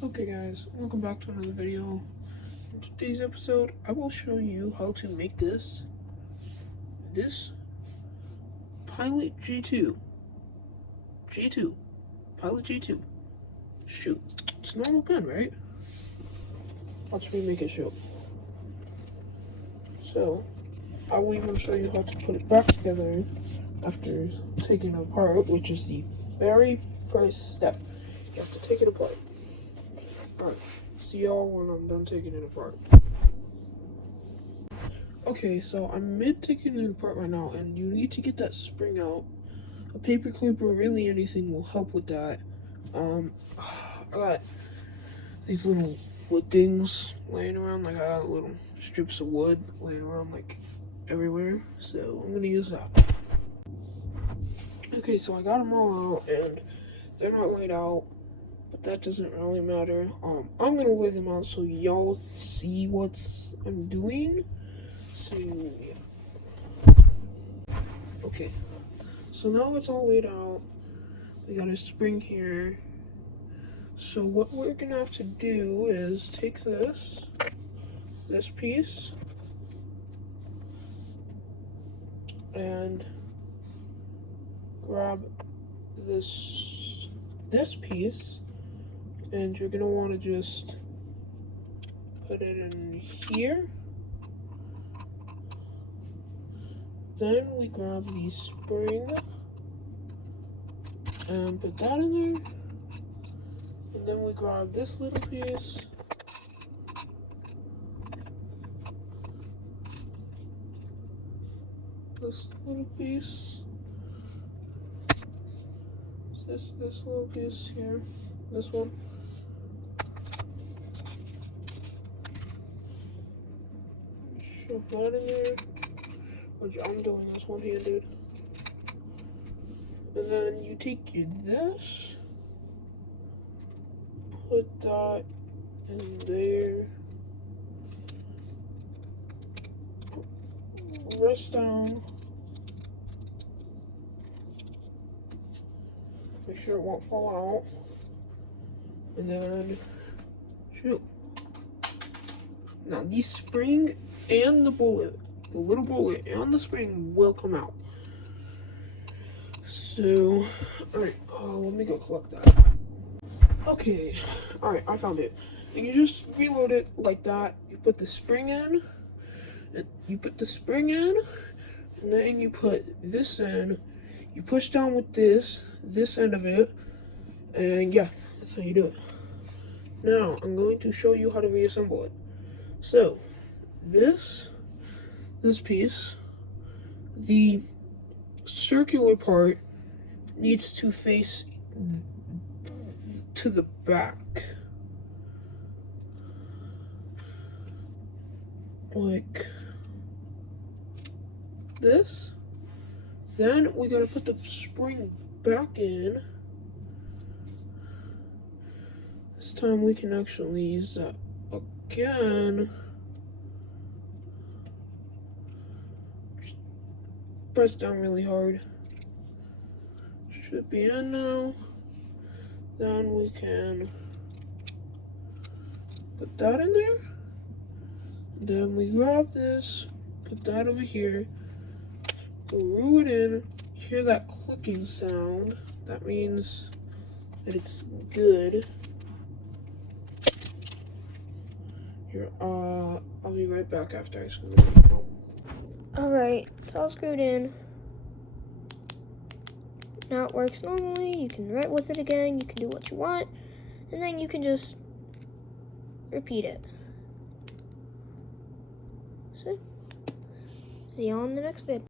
Okay guys, welcome back to another video. In today's episode, I will show you how to make this Pilot G2. Pilot G2. Shoot. It's a normal pen, right? Watch me make it shoot. So, I will even show you how to put it back together after taking it apart, which is the very first step. You have to take it apart. Alright, see y'all when I'm done taking it apart. Okay, so I'm mid taking it apart right now, and you need to get that spring out. A paper clip or really anything will help with that. I got these little wood things laying around, like I got little strips of wood laying around like everywhere, so I'm gonna use that. Okay, so I got them all out, and they're not laid out, but that doesn't really matter. I'm gonna lay them out so y'all see what I'm doing. So yeah. Okay, so now it's all laid out. We got a spring here. So what we're gonna have to do is take this piece, and grab this piece, and you're gonna want to just put it in here. Then we grab the spring and put that in there. And then we grab this little piece. This little piece. This little piece here. This one. Shove that in there. Which I'm doing this one-handed. And then you take this, put that in there, rest down, make sure it won't fall out, and then shoot. Now the spring and the bullet, the little bullet and the spring will come out. So, alright, let me go collect that. Okay, alright, I found it. And you just reload it like that. You put the spring in, and then you put this in. You push down with this end of it, and yeah, that's how you do it. Now, I'm going to show you how to reassemble it. So, this piece, the circular part needs to face to the back, like this. Then we gotta put the spring back in. This time we can actually use that again. Press down really hard. Should be in now. Then we can put that in there. Then we grab this, put that over here, screw it in. Hear that clicking sound? That means that it's good. Here, I'll be right back after I screw it in. Alright, it's all screwed in. Now it works normally. You can write with it again, you can do what you want, and then you can just repeat it. So, see you on the next vid.